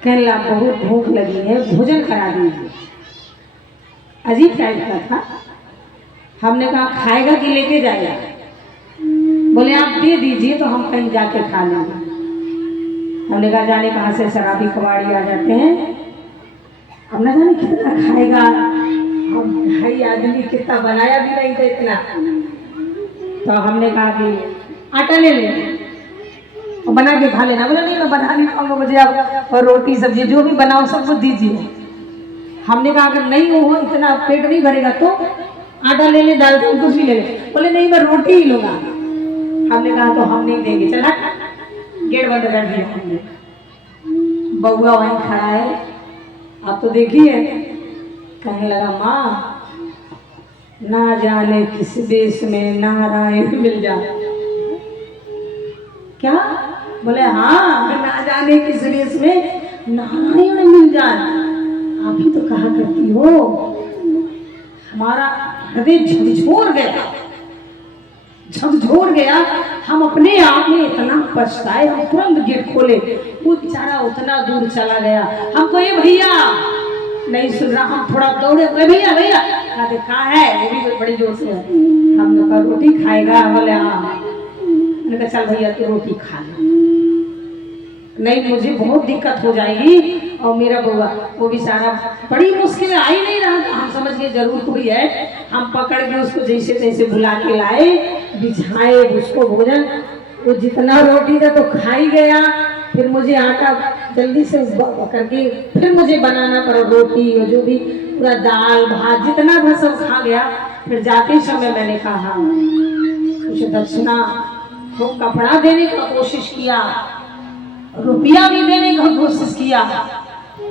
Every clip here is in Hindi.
कहने लगा बहुत भूख लगी है, भोजन करा दीजिए। अजीब टाइप का था। हमने कहा खाएगा कि लेके जाएगा? बोले आप दे दीजिए तो हम कहीं जाके खा लेंगे। हमने कहा जाने कहाँ से शराबी कबाड़ी आ जाते हैं, अब न जाने कितना खाएगा। हम भाई आदमी कितना बनाया भी नहीं था इतना, तो हमने कहा कि आटा ले ले और बना के खा लेना। बोला नहीं मैं बना नहीं पाऊंगा, मुझे आप और रोटी सब्जी जो भी बनाओ सब कुछ दीजिए। हमने कहा अगर नहीं हो इतना पेट नहीं भरेगा तो आटा ले ले, दाल चावल कुछ भी ले ले। बोले नहीं मैं रोटी ही लूंगा। हमने कहा तो हम नहीं देंगे, चला गेट बंद कर दिया हमने। बउआ वहीं खड़ा है, आप तो देखिए। कहने लगा माँ ना जाने किस देश में नारायण मिल जाए। क्या? बोले हाँ ना जाने किस देश में नारायण मिल जाए। आप ही तो कहा करती हो। हमारा हृदय झकझोर गया, झकझोर गया। हम अपने आप में इतना पछताए, हम तुरंत गेट खोले। वो बेचारा उतना दूर चला गया। हमको ये भैया नहीं सुन रहा, हम थोड़ा दौड़े, भैया भैया कहा है, वो भी बड़ी जोर से। हमने कहा रोटी खाएगा? बोले हाँ। मैंने कहा चल भैया तू रोटी खा ले। नहीं मुझे बहुत दिक्कत हो जाएगी। और मेरा बउआ वो बेचारा बड़ी मुश्किल आ ही नहीं रहा था। हम समझ गए जरूर कोई है। हम पकड़ के उसको जैसे तैसे बुला के लाए, बिछाए उसको भोजन। वो जितना रोटी था तो खा ही गया। फिर मुझे आटा जल्दी से करके फिर मुझे बनाना पड़ा रोटी, और जो भी पूरा दाल भात जितना था सब खा गया। फिर जाते समय मैंने कहा कुछ दक्षिणा, तो कपड़ा देने का कोशिश किया, रुपया भी देने का कोशिश किया,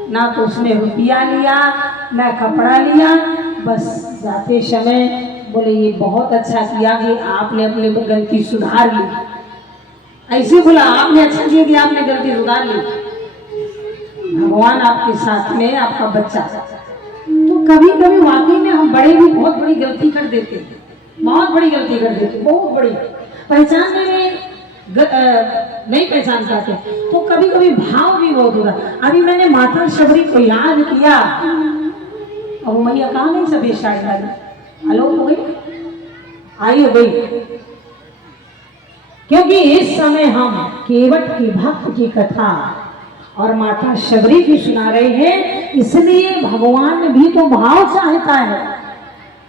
ना तो उसने रुपया लिया ना कपड़ा लिया। बस जाते समय बोले ये बहुत अच्छा किया कि आपने अपनी गलती सुधार ली। ऐसे बोला आपने अच्छा किया कि आपने गलती सुधार ली। भगवान आपके साथ में, आपका बच्चा। तो कभी कभी वाकई में हम बड़े भी बहुत बड़ी गलती कर देते, बहुत बड़ी गलती कर देते, बहुत बड़ी। पहचानने में नहीं पहचान पाते, तो कभी कभी भाव भी बहुत होगा। अभी मैंने माता शबरी को याद किया और मैया कहाँ नहीं सभी शायद हेलो हो गई, आई हो गई। क्योंकि इस समय हम केवट के भक्त की कथा और माता शबरी की सुना रहे हैं, इसलिए भगवान भी तो भाव चाहता है।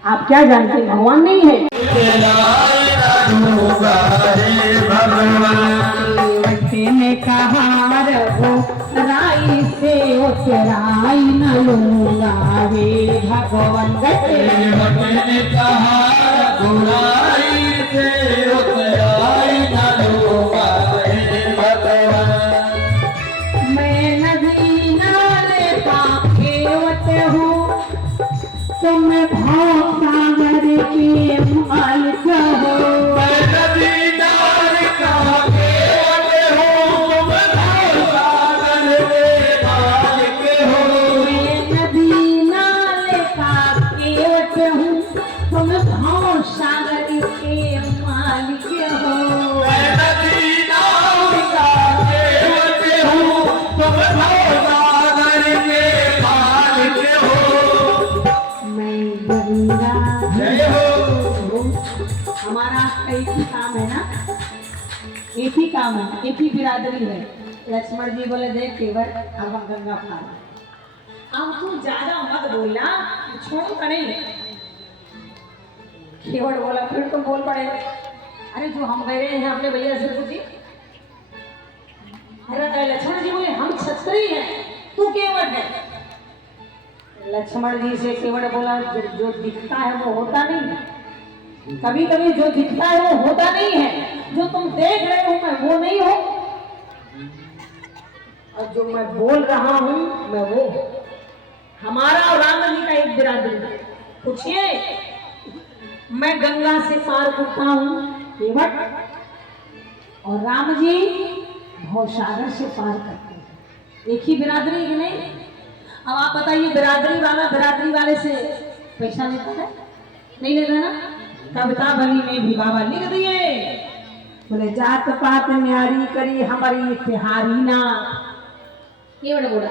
आप क्या जानते हैं भगवान नहीं है? ने कहा रघु राई से उतराई न लूंगा वे भगवान। ने कहा रघु राई से उतराई न लूंगा वे भगवान। मैं नदी नाले का केवट हूँ, तुम भाव सागर के मालिक हो। हमारा एक ही काम है ना, एक ही काम है, एक ही बिरादरी है। लक्ष्मण जी बोले देख केवट अब गंगा पार, अब तू ज्यादा मत बोलना, छोड़ो का नहीं। केवट बोला फिर तुम बोल पड़े। अरे जो हम गए हैं अपने भैया से पूछिए। अरे लक्ष्मण जी बोले हम क्षत्रिय हैं, तू केवट है। लक्ष्मण जी से केवट बोला जो दिखता है वो होता नहीं है, कभी कभी जो दिखता है वो होता नहीं है, जो तुम देख रहे हो मैं वो नहीं हूं, और जो मैं बोल रहा हूं मैं वो। हमारा और राम जी का एक बिरादरी है। पूछिए मैं गंगा से पार करता हूं केवट, और राम जी भवसागर से पार करते हैं। एक ही बिरादरी है नहीं? अब आप बताइए बिरादरी वाला बिरादरी वाले से पैसा लेता है? नहीं लेता ना। कविता बनी में भी बाबा लिख दिए, बोले जात पात न्यारी करी हमारी तिहारी ना, ये बड़ा बोला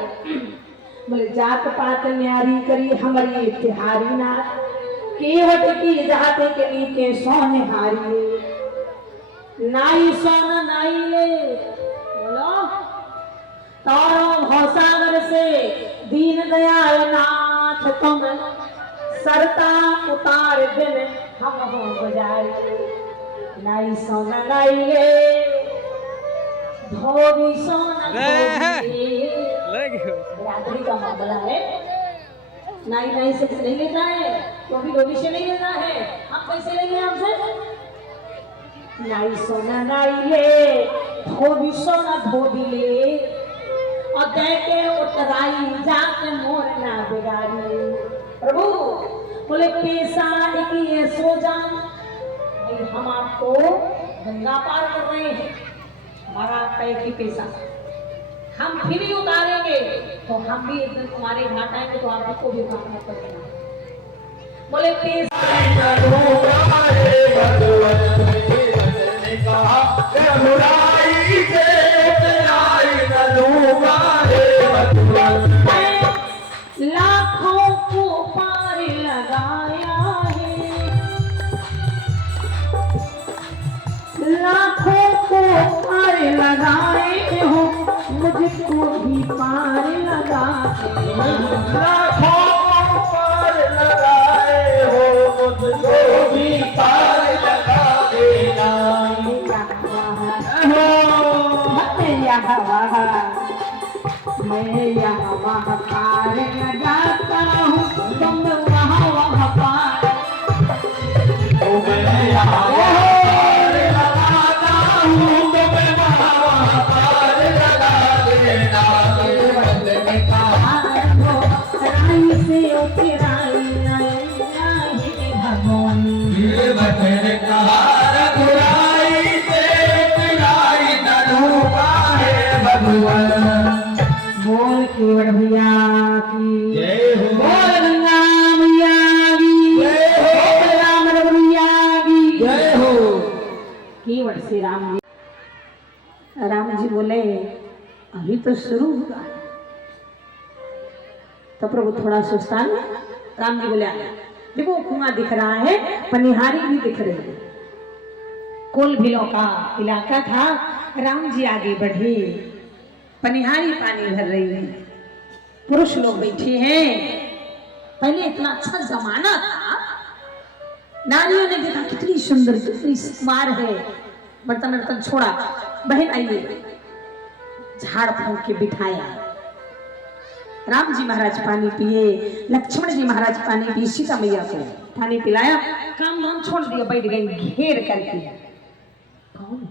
बोले जात पात न्यारी करी हमारी तिहारी ना केवट की जात के नीचे सोने हारी नाई सोना नाई ले बोलो तारो भौसागर से दीन दयाल नाथ तुम सरता उतार दिन हम हो बजाए नाई सोना नाई ले धोबी सोना बिरादरी का मामला है नाई नाई से नहीं लेता है धोबी धोबी से नहीं लेता है हम पैसे लेंगे आपसे नाई सोना नाई ले धोबी सोना धोबी ले और देखे उतराई जाके मोर ना बिगाड़ी प्रभु बोले पैसा किए सो जाओ हम आपको गंगा पार कर रहे हैं हमारा तय की पैसा हम फिर ही उतारेंगे तो हम भी एक दिन तुम्हारे घाट आएंगे तो आपको भी उतारना पड़ेगा बोले पैसा लाखों को पार लगाया है लाखों को पार लगाए हो मुझको भी पार लगा लाखों को पार लगाए हो मुझको भी पार लगा देना मैं यहाँ वहाँ पार लगाता हूँ तुम वहाँ वहाँ पार मैं यहाँ पार लगाता हूँ तुम वहाँ वहाँ पार लगा देना राई से उतराई भगवान बोल केवट भैया की जय हो बोल गंगा मैया की जय हो बोल राम भैया की जय हो केवट से राम जी बोले अभी तो शुरू हुआ तो प्रभु थोड़ा सुस्ता है राम जी बोले देखो कुआं दिख रहा है पनिहारी भी दिख रही है कोल बिलों का इलाका था राम जी आगे बढ़े पनिहारी पानी भर रही है पुरुष लोग बैठे हैं पहले इतना अच्छा जमाना था नारियों ने देखा कितनी सुंदर कितनी कुमार है बर्तन बर्तन छोड़ा बहन आइए झाड़ फूंक के बिठाया राम जी महाराज पानी पिए लक्ष्मण जी महाराज पानी पिए सीता मैया को पानी पिलाया काम धाम छोड़ दिया बैठ गई घेर करके कौन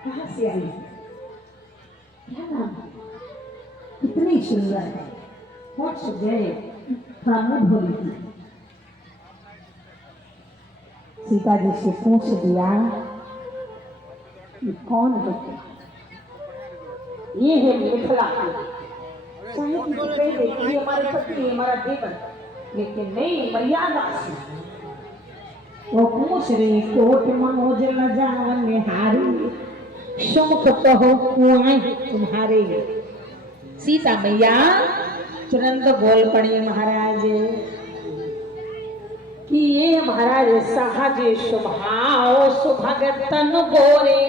कहाँ से आई कितनी सुंदर है बहुत गए बोली थी सीता जी से पूछ दिया ये कौन है ये है मिथिला चाहे हमारे पति हमारा देवर लेकिन नहीं मर्यादा से वो पूछ रही कोट मनोज न जान निहारी शौक कहो कुआं तुम्हारे सीता मैया तुरंत बोल पड़ी महाराज कि ये महाराज सहज स्वभाव सुभगतन गोरे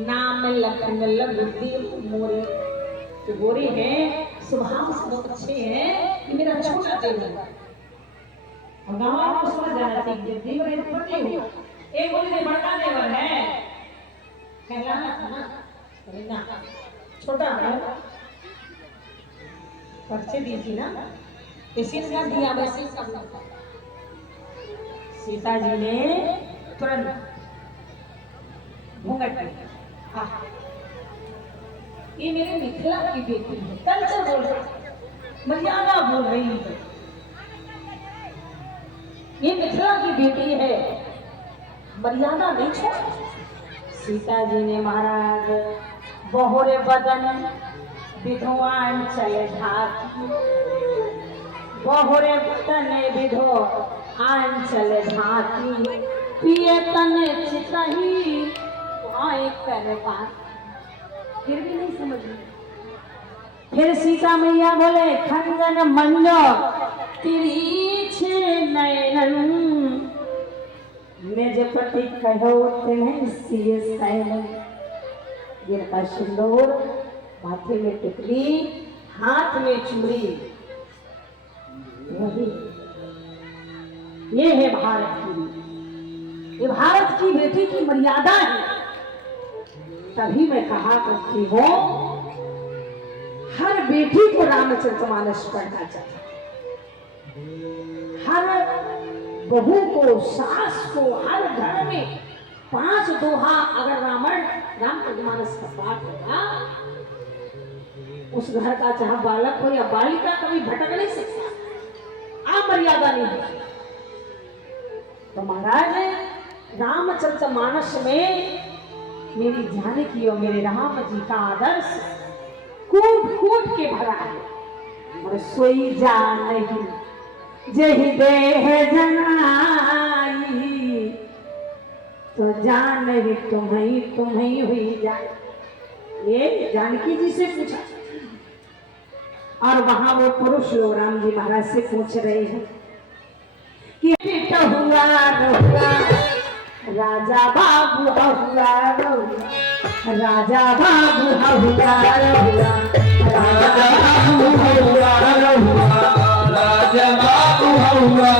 नाम लखन लघु देव मोरे जो गोरे हैं स्वभाव से बहुत अच्छे हैं कि मेरा छोटा देव है और गाँव को समझ जाना चाहिए देवर है पति हो एक बोले बड़का देवर है कहलाना था ना छोटा है पर्चे दी थी ना इसी ने दिया वैसे सीता जी ने तुरंत घूंघट ये मेरे मिथिला की बेटी है कल्चर बोल रही मर्यादा बोल रही है ये मिथिला की बेटी है मर्यादा नहीं छोड़ सीता जी ने महाराज बहुरे बदन विधवान चले ढाकी बहुरे बदन विधवान चले ढाकी पिए तने चितही आए कर बात फिर भी नहीं समझ में फिर सीता मैया बोले खंजन मंजो तिरछे नयनन निज पति कहो तिन्हें सिए सैलन। गिरता सिंदूर, माथे में टिकली, हाथ में चूड़ी, वही ये है भारत की, ये भारत की बेटी की मर्यादा है। तभी मैं कहा करती हूँ हर बेटी को रामचरितमानस पढ़ना चाहिए, हर बहू को, सास को, हर घर में 5 दोहा अगर रामचरितमानस का पाठ होगा, उस घर का चाहे बालक हो या बालिका कभी भटक नहीं सकता, अमर्यादा नहीं है। तो महाराज रामचरितमानस में मेरी जानकी और मेरे राम जी का आदर्श कूट कूट के भरा है। और सोई जान नहीं जही देह जनाई, तो जान नहीं तुम्हें हुई जाए। ये जानकी जी से पूछा, और वहां वो पुरुष लोग राम जी महाराज से पूछ रहे हैं कि बेटा हुआ राजा बाबू हुआ, राजा बाबू हुआ, राजा बाबू हुआ, राजा बाबू हुआ।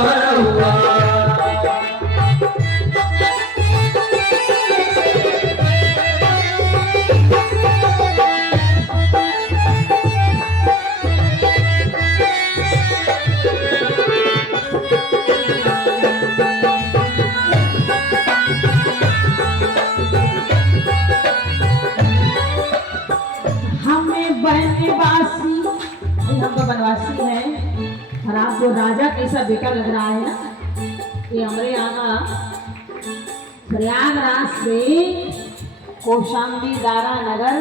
बनवासी है और आपको राजा कैसा बेटा लग रहा है ना, ये हमारे यहाँ प्रयागराज से कौशाम्बी दारा नगर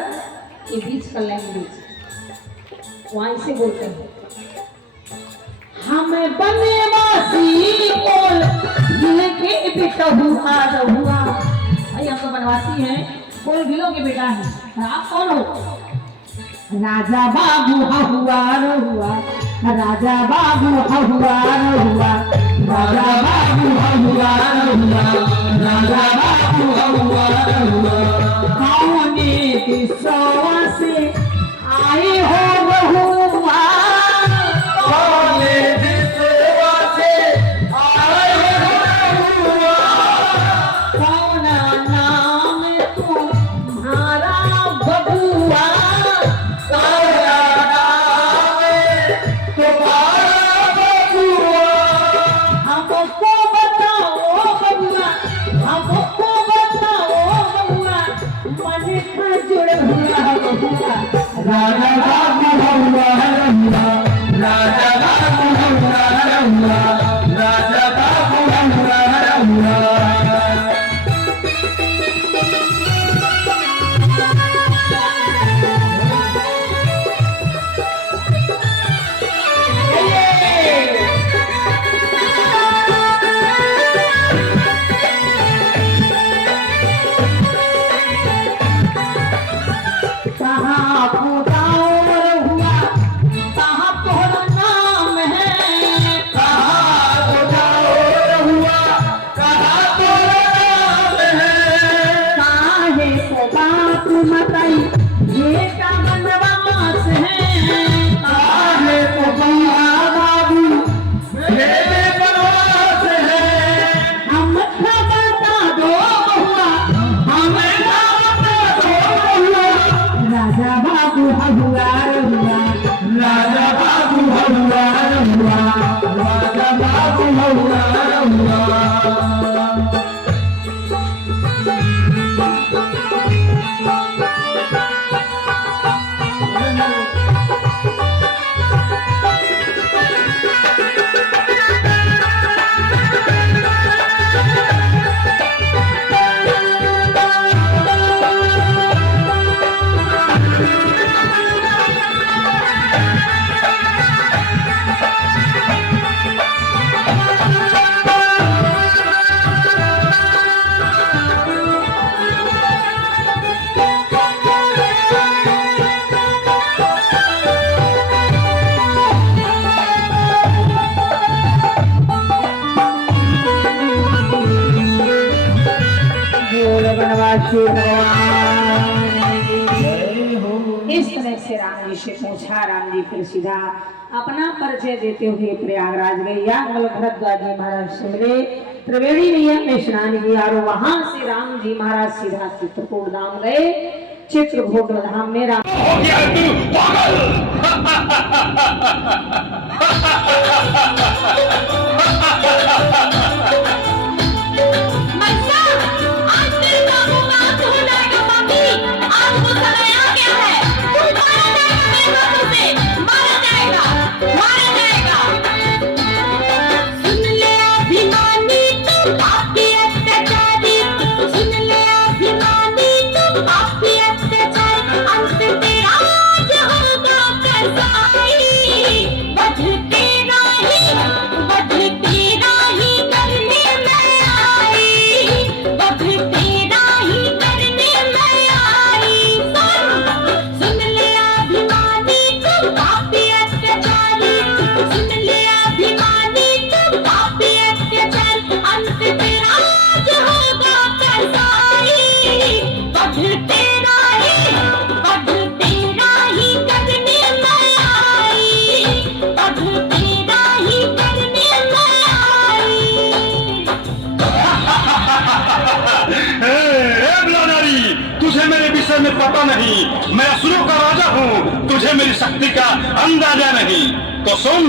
के बीच का लैंग्वेज, वहीं से बोलते हैं हमें बनवासी बोल के बेटा हुआ हुआ। भाई हम तो बनवासी हैं, बोल गिलो के बेटा है, आप कौन हो? राजा बाबू हुआ, राजा बाबू हुआ, राजा बाबू हुआ, राजा बाबू हुआ। कौने दिशा से आए हो बहुआ, कौने दिशा से आए हो बहुआ, कौन नाम तुम्हारा बबुआ, राजा बाबू काशी इस तरह से राम जी से पूछा। राम जी फिर सीधा अपना परिचय देते हुए प्रयागराज गए। या भरद्वाज जी महाराज से मिले, त्रिवेणी मैया में स्नान किया और वहां से राम जी महाराज सीधा चित्रकूट धाम गए। चित्रकूट धाम में राम में पता नहीं, मैं असुरों का राजा हूँ, तुझे मेरी शक्ति का अंदाजा नहीं। तो सुन,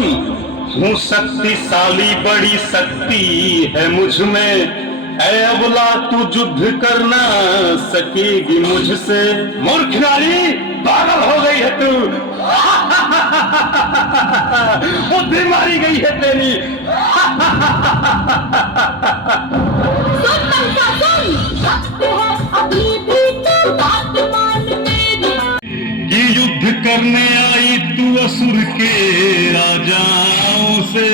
हूँ शक्तिशाली, बड़ी शक्ति है मुझ में। ऐ अबला तू युद्ध करना सकेगी मुझसे। मूर्ख नारी, पागल हो गई है तू। बुद्धि मारी गई है तेरी। कि युद्ध करने आई तू असुर के राजाओं से।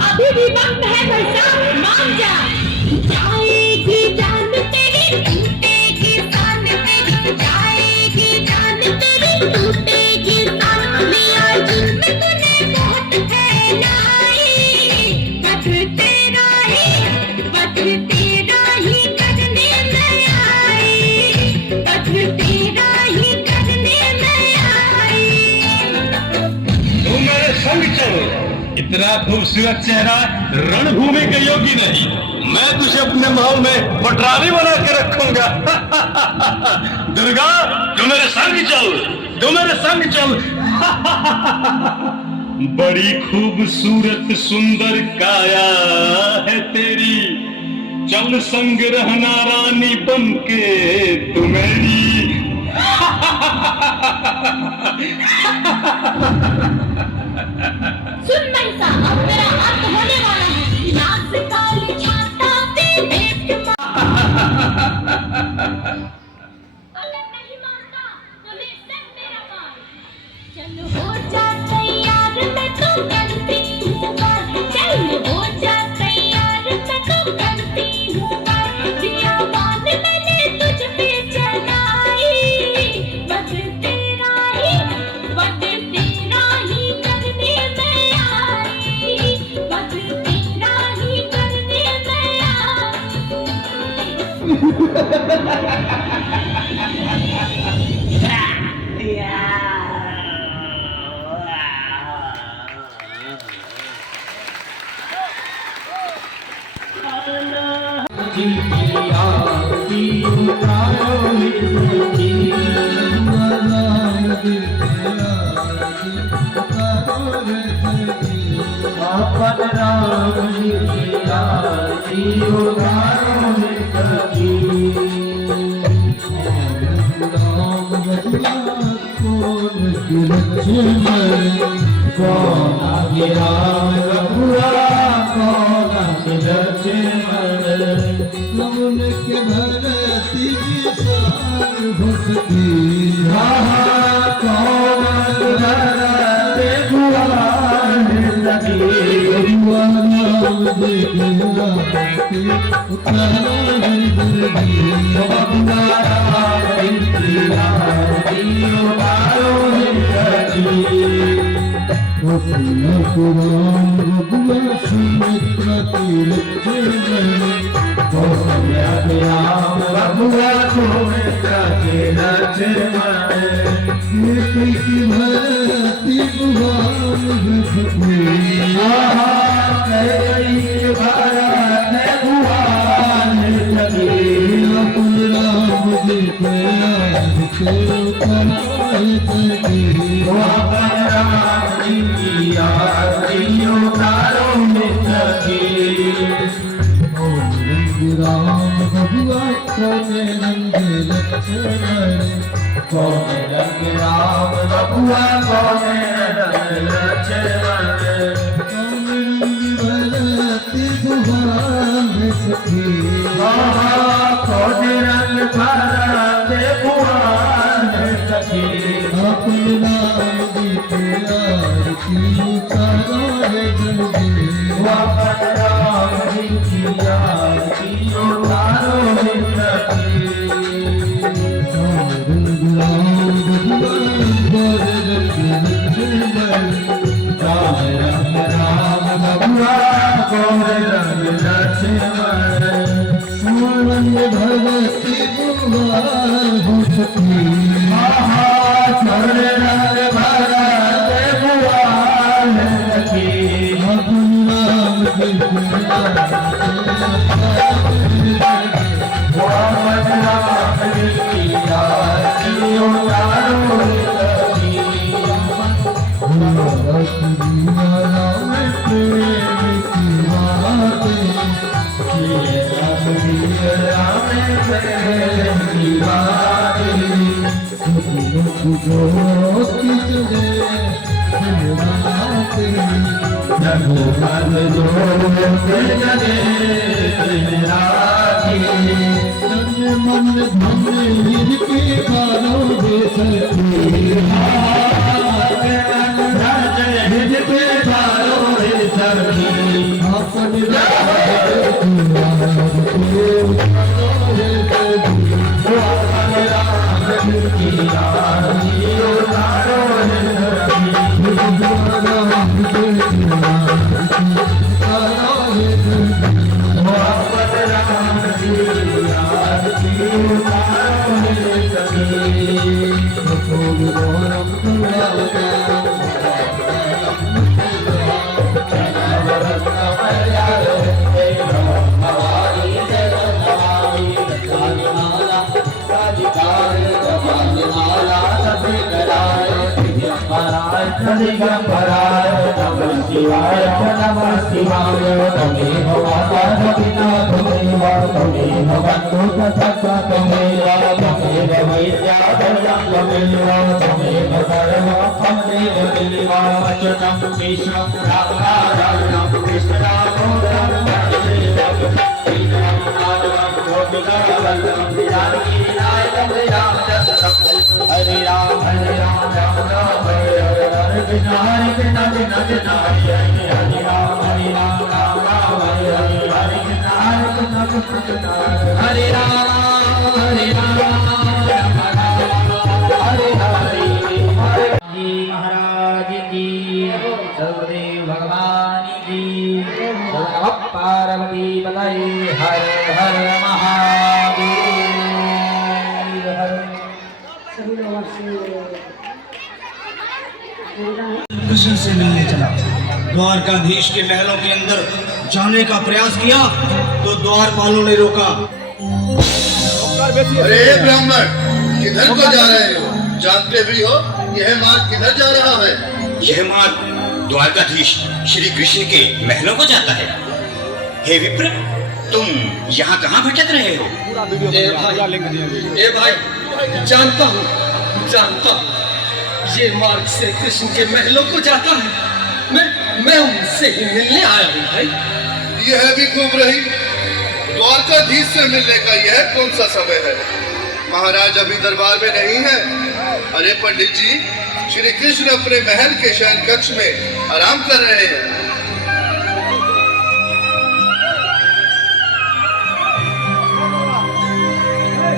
अभी भी वक्त है भाई साहब, मान जा। जाएगी जान तेरी, टूटेगी शान तेरी। जाएगी जान तेरी, टूटेगी शान। लिया जुल्म तूने बहुत फैलाई। वध तेरा ही करने में आई। वध तेरा ही करने में आई। तू मेरे संग चल। इतना खूबसूरत चेहरा रणभूमि के योगी नहीं। मैं तुझे अपने महल में पटरानी बना के रखूंगा। दुर्गा, तू मेरे संग चल, तू मेरे संग चल। बड़ी खूबसूरत सुंदर काया है तेरी। चल संग रहना रानी बन के तू मेरी। सुन महिषा, अब तेरा अंत होने वाला है। नाक से काली छाता पे भेंट अगर नहीं मानता तो ले सब मेरा माल। चल हो जा तैयार, मैं तो करती हूँ बात। चल हो जा तैयार, मैं तो करती हूँ बात। दिया बान मैंने तुझ पे चढ़ाई। बस तेरा ही करने में आई। बस तेरा ही करने में राम बबुआ कोने रंग लक्ष्मण कोने रंग राम बबुआ कोने रंग लक्ष्मण कोने रंग भरती भुवन सखी कोने रंग भरती भुवन सखी अपने नाम दीते आरती उतारो है जल्दी अपने नाम दीते आरती उतारो है भगवती भगवान हो सकी पार्वती बताई हर हर महादेव सभी लोगों से कृष्ण से मिलने चला। द्वारकाधीश के महलों के अंदर जाने का प्रयास किया तो द्वारपालों ने रोका। अरे ब्राह्मण, किधर को जा रहे हो? जानते भी हो यह मार्ग किधर जा रहा है? यह मार्ग द्वारकाधीश श्री कृष्ण के महलों को जाता है। हे विप्र, तुम यहाँ कहाँ भटक रहे हो? ए भाई, जानता हूँ ये मार्ग से कृष्ण के महलों को जाता है। मैं उनसे ही मिलने आया हूँ भाई। यह भी खूब रही। द्वारकाधीश से मिलने का यह कौन सा समय है? महाराज अभी दरबार में नहीं है। अरे पंडित जी, श्री कृष्ण अपने महल के शयन कक्ष में आराम कर रहे हैं।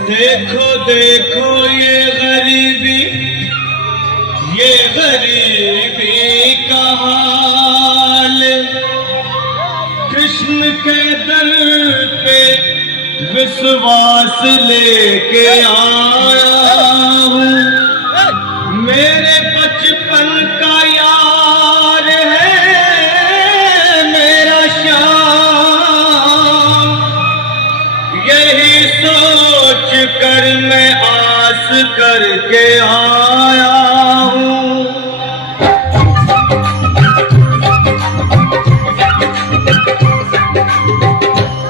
देखो देखो ये गरीबी कहाँ विश्वास लेके आया हूँ। मेरे बचपन का यार है मेरा श्याम, यही सोच कर मैं आस करके आया हूँ।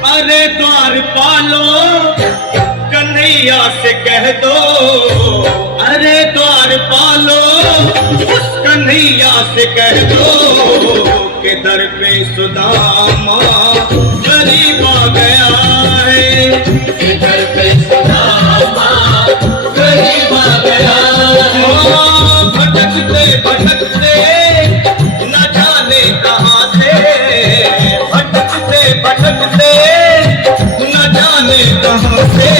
अरे द्वारपालो कन्हैया से कह दो, अरे द्वारपालो उस कन्हैया से कह दो कि दर पे सुदामा गरीब आ गया है, कि दर पे सुदामा गरीब आ गया है। भटकते भटकते न जाने कहाँ से, भटकते भटकते न जाने कहाँ से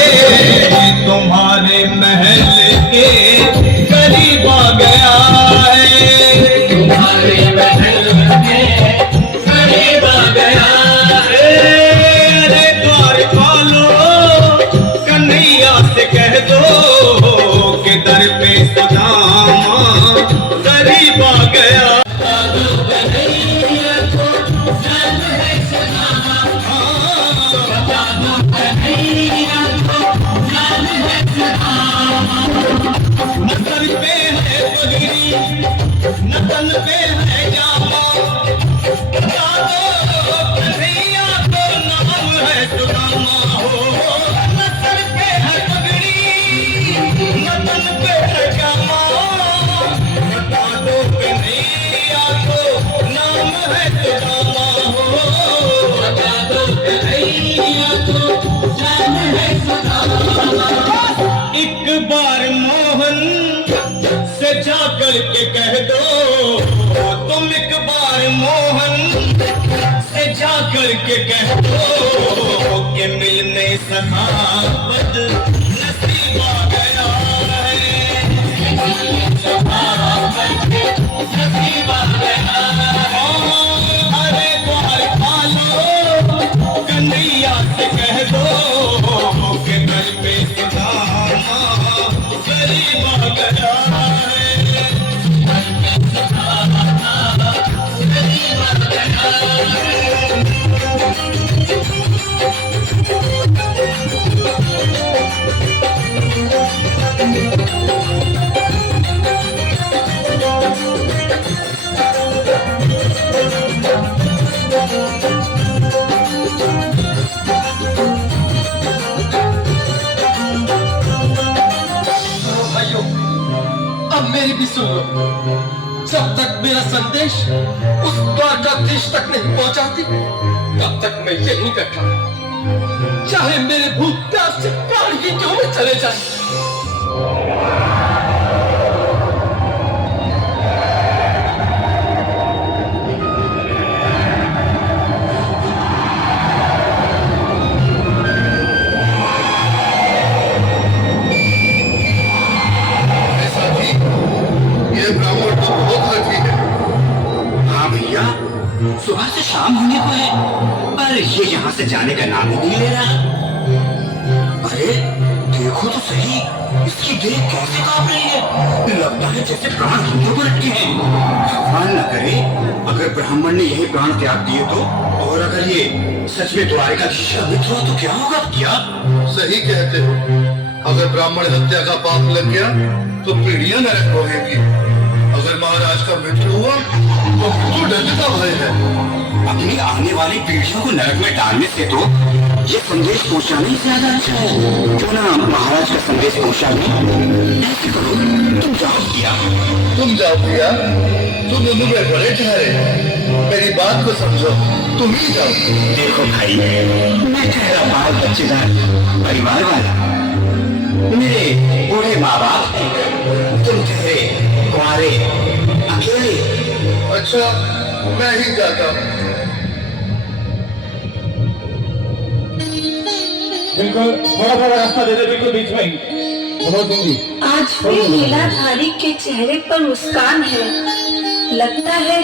तुम्हारे महल के करीब आ गया है, तुम्हारे महल के करीब आ गया है। अरे द्वारपालो कन्हैया से कह दो कि दर पे सुदामा करीब आ गया। नजर पे है पगड़ी नतन पे है जामा, बता दो कन्हैया तो नाम है सुदामा हो। नजर पे है पगड़ी नतन पे है जामा, बता दो कन्हैया तो नाम है सुदामा हो, बता दो कन्हैया तो नाम है सुदामा। एक बार मोहन से जाकर के कह दो, तुम एक बार मोहन से जाकर के कह दो कि मिलने सखावत नसीब आ गया है, नसीब आ गया है। अरे द्वारपालो कन्हैया से कह दो कि दर पे सुदामा गरीब आ गया है। भाइयों, अब मेरी भी सुन लो। जब तक मेरा संदेश उस द्वारकाधीश तक नहीं पहुंचाती तब तक मैं यहीं बैठा, चाहे मेरे भूत प्यास से प्राण ही क्यों में चले जाए। ये ब्राह्मण तो बहुत हठी है। हाँ भैया, सुबह से शाम होने को है पर ये यहाँ से जाने का नाम ही नहीं ले रहा। अरे देखो तो सही, इसकी देह कैसे कांप रही है, लगता है जैसे प्राण हाथों को रखे हैं। भगवान न करे अगर ब्राह्मण ने यही प्राण त्याग दिए तो, और अगर ये सच में द्वारकाधीश का मित्र हो तो क्या होगा? क्या सही कहते हो, अगर ब्राह्मण हत्या का पाप लग गया तो पीढ़ियां नरक भोगेंगी। अगर महाराज का मित्र हुआ तो दंड का भय है। अपनी आने वाली पीढ़ियों को नरक में डालने से तो ये संदेश पहुंचाना ही ज्यादा अच्छा है। क्यों ना महाराज का संदेश पहुंचा दें? ऐसे करो, तुम जाओ भैया, तुम जाओ भैया, तुम दोनों में बड़े ठहरे, मेरी बात को समझो, तुम ही जाओ। देखो भाई, मैं ठहरा बाल बच्चेदार परिवार वाला, मेरे बूढ़े माँ बाप हैं, तुम ठहरे कुंवारे अकेले। अच्छा, मैं ही जाता हूँ। बिल्कुल थोड़ा थोड़ा रास्ता दे दे, बिल्कुल बीच में ही बहुत दूंगी। आज भी लीलाधारी के चेहरे पर मुस्कान है, लगता है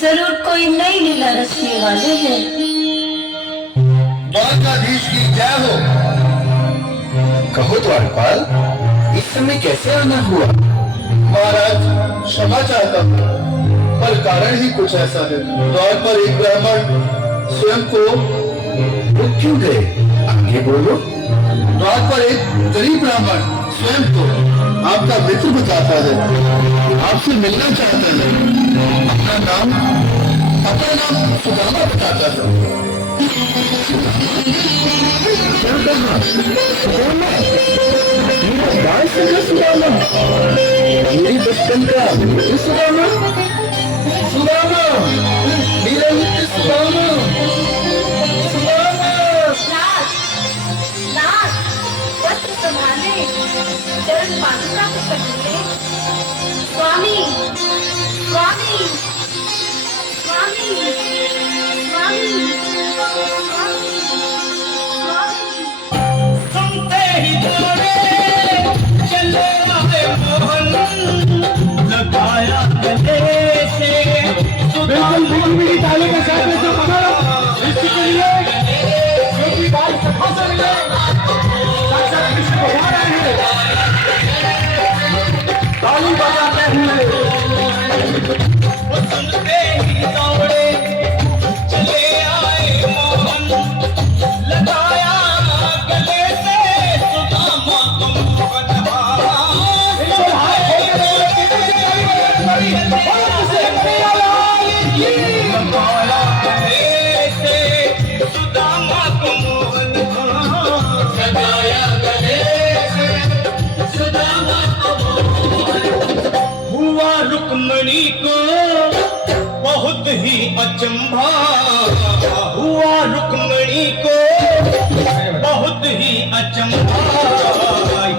जरूर कोई नई लीला रचने वाले हैं। द्वारकाधीश की जय हो। कहो द्वारपाल, इस समय कैसे आना हुआ? महाराज क्षमा चाहता हूँ, पर कारण ही कुछ ऐसा है। द्वार पर एक ब्राह्मण स्वयं को रुक क्यों गए? आगे बोलो। द्वार पर एक गरीब ब्राह्मण स्वयं को आपका मित्र बताता है, आपसे मिलना चाहता है। अपना नाम सुदामा बताता है। मेरी बचपन का मित्र सुदामा, सुदामा, मेरा मित्र सुदामा, सुदामा। नाथ, वस्त्र संभाले, चरण पादुका को पकड़े। स्वामी, स्वामी, स्वामी, स्वामी, स्वामी, सुनते ही दौड़े चले आए मोहन, लगाया गले से बिल्कुल मेरी ताली के साथ में जो पकड़ो इसके लिए जो भी बात सफा से मिले साक्षात कृष्ण भगवान आए हैं ताली बजाते हुए। वो सुनते ही दौड़े चले आए मोहन, लगाया गले से सुदामा को मोहन। हुआ रुक्मणी को बहुत ही अचंभा, हुआ रुक्मणी को बहुत ही अचंभा,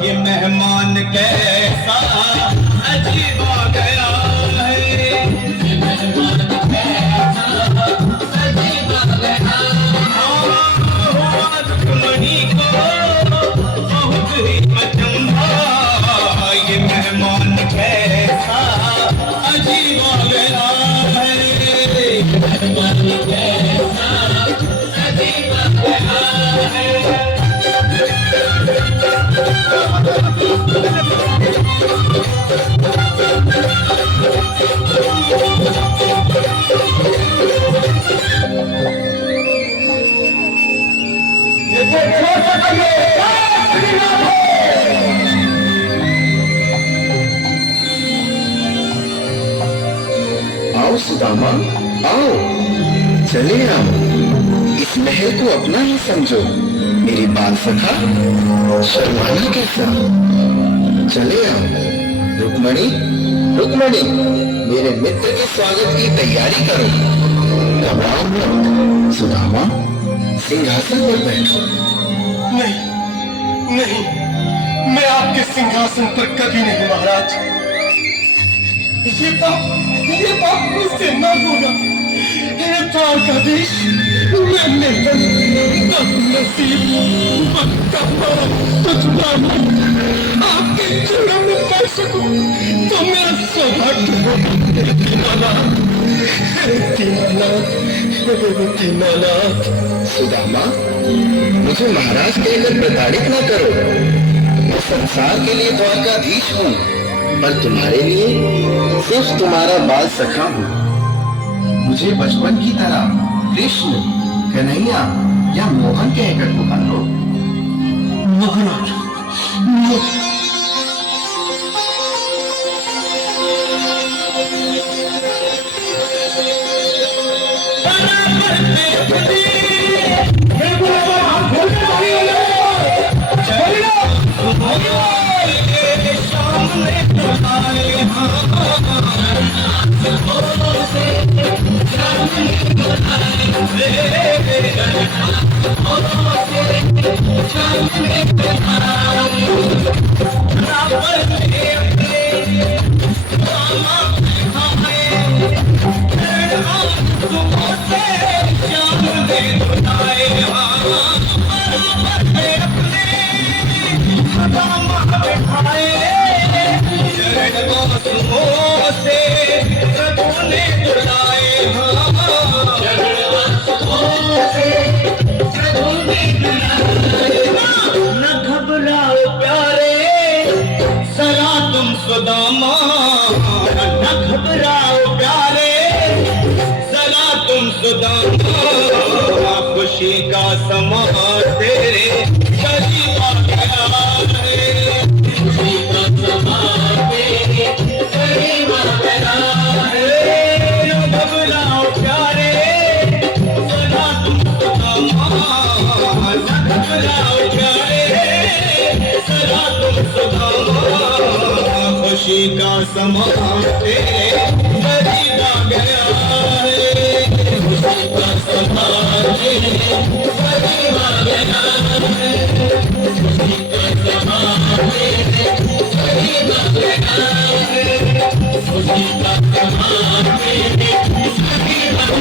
ये मेहमान कैसा अजीब आ गया है, ये मेहमान कैसा अजीब आ गया। हुआ रुक्मणी को बहुत ही अचंभा, ये मेहमान कैसा अजीब आ गया है, मेहमान कैसा अजीब आ गया है। आओ सुदामा, आओ, चले आओ, इस महल को अपना ही समझो। मेरी बात सखा, शर्माना कैसा? चले आओ। रुक्मणी, रुक्मणी, मेरे मित्र के स्वागत की तैयारी करो, घबराओ मत। सुदामा, सिंहासन पर बैठो। नहीं नहीं, मैं आपके सिंहासन पर कभी नहीं महाराज। ये पाप मुझसे न होगा। हे द्वारकाधीश, मैंने नसीब का आपके चरणों में पड़ सकूं तो मेरा सौभाग्य होगा। दीनानाथ, सुदामा, मुझे महाराज कहकर प्रताड़ित न करो। मैं संसार के लिए द्वारकाधीश हूँ, पर तुम्हारे लिए सिर्फ तुम्हारा बाल सखा हूँ। मुझे बचपन की तरह कृष्ण, कन्हैया या मोहन कहकर पुकारो। महाराज, न घबराओ समा तेरे करीब आ गया है, खुशी का समा तेरे करीब आ गया है। न घबराओ प्यारे सदा तुम सुदामा, न घबराओ प्यारे सदा तुम सुदामा, खुशी का समा तेरे करीब आ गया है, खुशी का समा तेरे करीब आ गया है, खुशी का समा तेरे करीब आ गया है, खुशी का समा तेरे करीब आ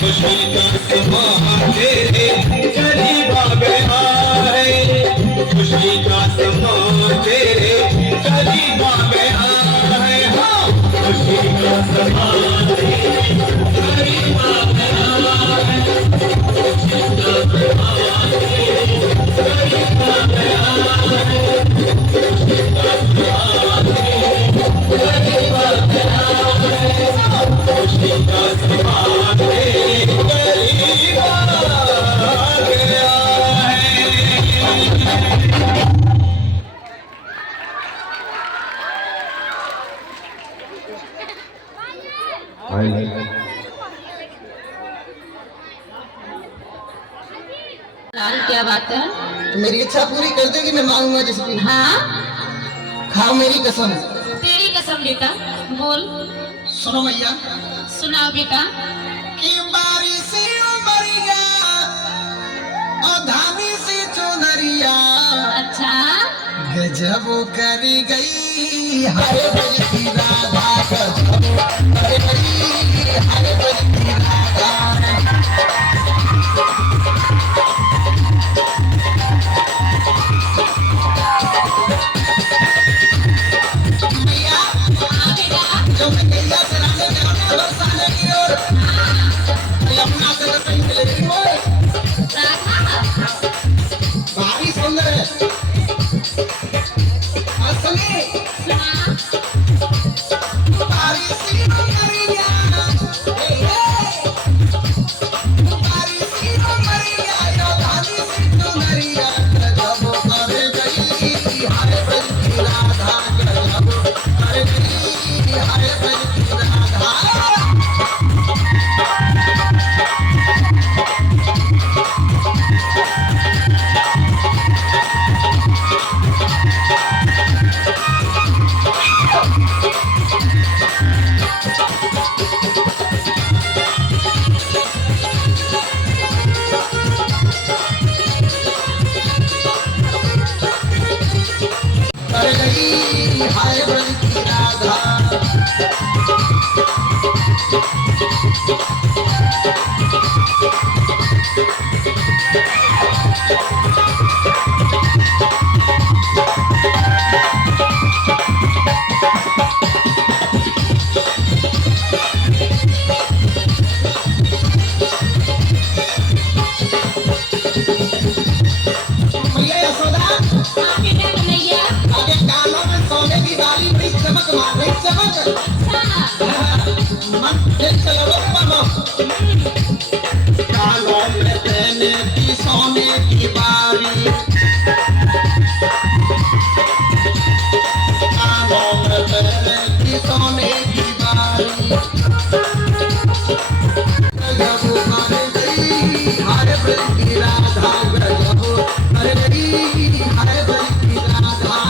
खुशी का समा तेरे करीब आ गया है, खुशी का समा तेरे करीब आ गया है, हाँ खुशी का समा तेरे करीब आ गया है, खुशी का समा तेरे करीब आ गया है, खुशी का समा तेरे करीब आ गया है, खुशी का समा तेरे करीब आ गया लाल क्या बात है? मेरी इच्छा पूरी कर देगी, मैं मांगूंगा जिसकी। हाँ खाओ मेरी कसम। तेरी कसम बेटा, बोल। सुनो मैया। सुनाओ बेटा। कि बारिशी उमरिया और धामी सी चुनरिया, अच्छा गजब कर गई हरे बल की राधा, गजब कर गई हरे बल की राधा। भारी सुंदर है। असली भारी सी उमरिया, भारी सी उमरिया, यो भारी सी चुनरिया, गजब कर गई हरे बल की राधा, गजब कर गई हरे बल की राधा। कर गई हरे बल की राधा। भैया यशोदा, हाँ बेटा कन्हैया। आगे कानों में सोने की बाली बड़ी चमक मार रही, चमक। मन फिर चलो रे बाबा। कानों में पहने की सोने की बाली, कानों में पहने की सोने की बाली, गजब कर गई हरे बल की राधा, गजब कर गई हरे बल की राधा।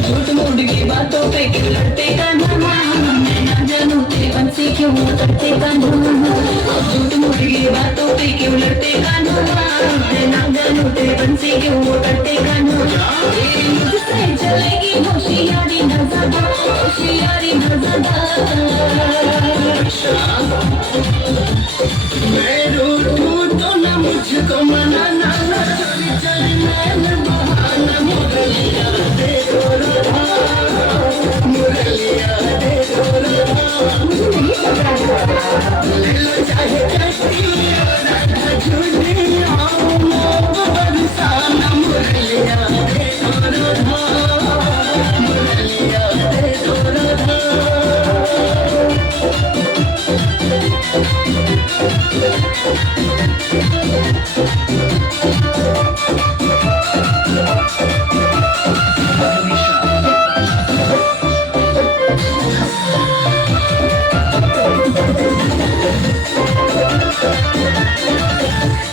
झूठ मूठ की बातों पे क्यों लड़ते कान्हा, मैं ना जानूं तेरे मन से क्यों करते कान्हा। झूठ मूठ की बातों पे क्यों लड़ते कान्हा, मैं ना जानूं तेरे मन से क्यों करते कान्हा। तेरी मुझसे चलेगी होशियारी न ज़्यादा, होशियारी न ज़्यादा। मैं रूठूं तो ना मुझको मनाना, चली चली मैं बहाना। मुरलिया दे दो राधा, मुरलिया दे दो राधा। ले लो चाहे कश्ती राधा झूठी आओ बरसाना। मुरलिया दे दो राधा, मुरलिया दे दो राधा।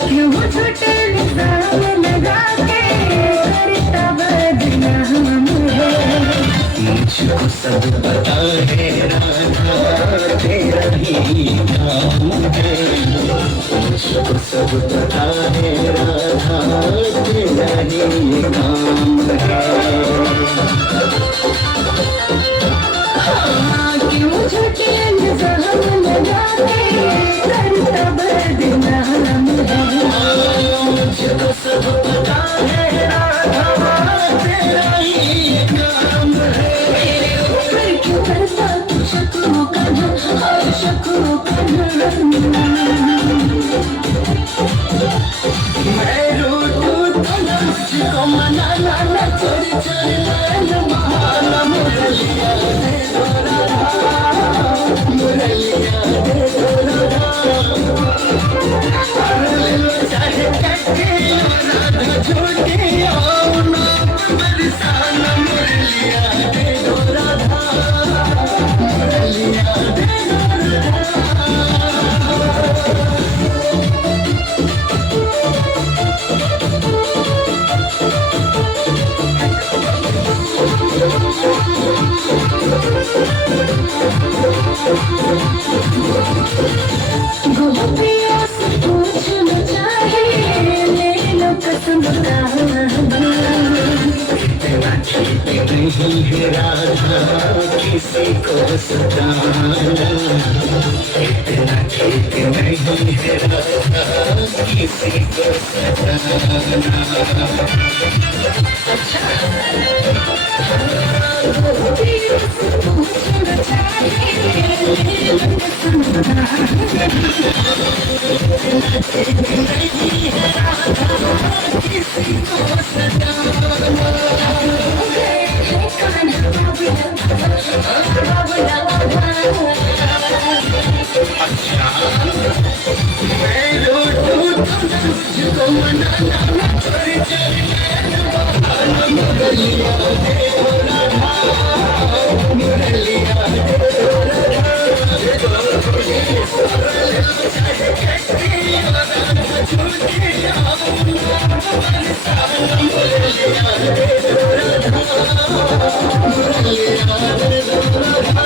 क्यों झूठे निज़ाम लगा के करता बदनाम है। मुझको सब पता है राधा, तेरा ही काम है। मुझको सब पता है राधा, तेरा ही काम है। क्यों झूठे निज़ाम लगा के करता बदनाम है। मुझको सब पता है राधा, तेरा ही काम है। मेरे ऊपर क्यों करता तू शक्लों का हर शक्लों का। मैं रूठूं तो ना मुझको मनाना, न चोरी चोरी मैं बहाना। मुरलिया दे दो राधा, मुरलिया दे दो राधा। ले लो चाहे कश्ती राधा झूठी आओ ना बरसाना। मुरलिया दे दो राधा, मुरलिया दे दो राधा। गोपियों से पूछना चाहे, ले लो कसम इतना ठीक नहीं है राधा किसी को सताना। इतना ठीक नहीं है राधा किसी को सताना। अच्छा गोपियों से पूछना चाहे, ले लो कसम नहीं है राधा किसी को सताना। अच्छा मैं रूठूं तो मुझको मनाना, न चोरी चोरी मैं बहाना। मुरलिया दे दो राधा, मुरलिया दे दो राधा। चाहे कश्ती राधा झूठी आओ बरसाना। मुरलिया दे दो राधा, मुरलिया दे दो राधा।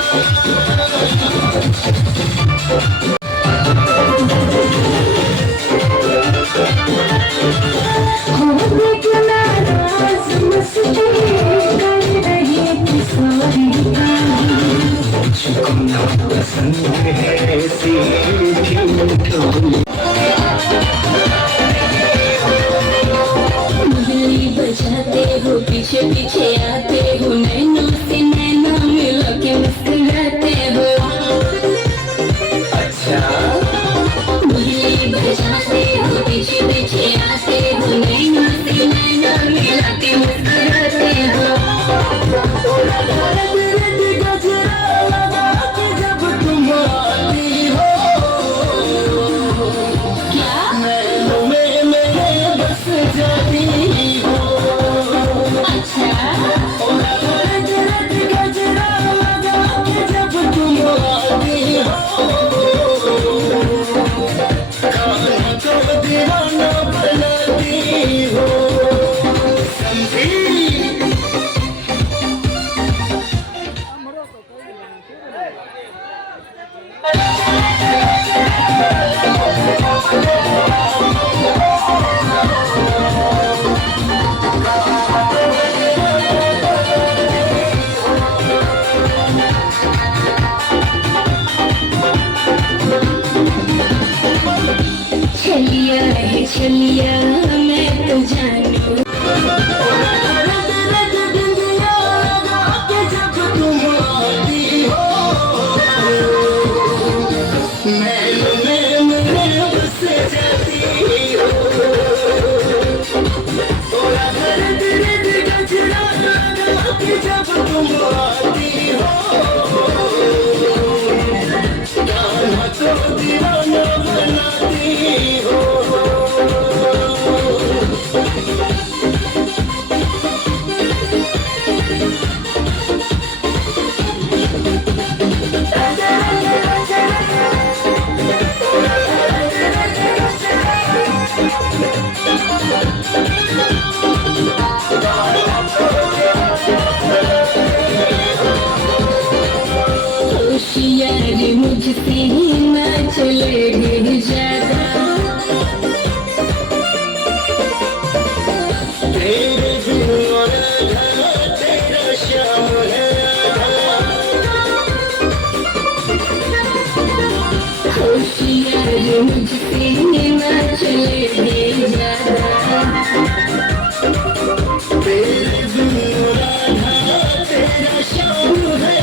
मुझको ना पसंद है ऐसी मुरली बजाते हो पीछे पीछे आते हो, नैनों से नैना मिला के मुस्कुराते हो। अच्छा मुरली बजाते हो पीछे पीछे आते हो, नैनों से नैना मिला के मुस्कुराते हो। रग रग गजरा लगा के जब चलिया मैं तो जानू होशियार मुझसे ना चलेगी ज्यादा तेरे बिन तेरा श्याम है होशियार मुझसे ना चलेगी ज्यादा तेरे बिन तेरा श्याम है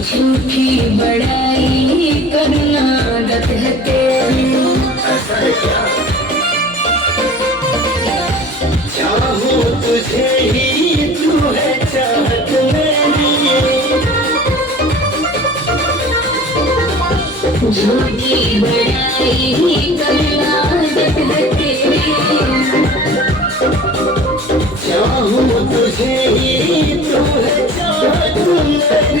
झूठी बड़ाई करना आदत है तेरी चाहूं तुझे ही तू है चाहत मेरी झूठी बड़ाई करना आदत है तेरी चाहूं तुझे ही तू है चाहत मेरी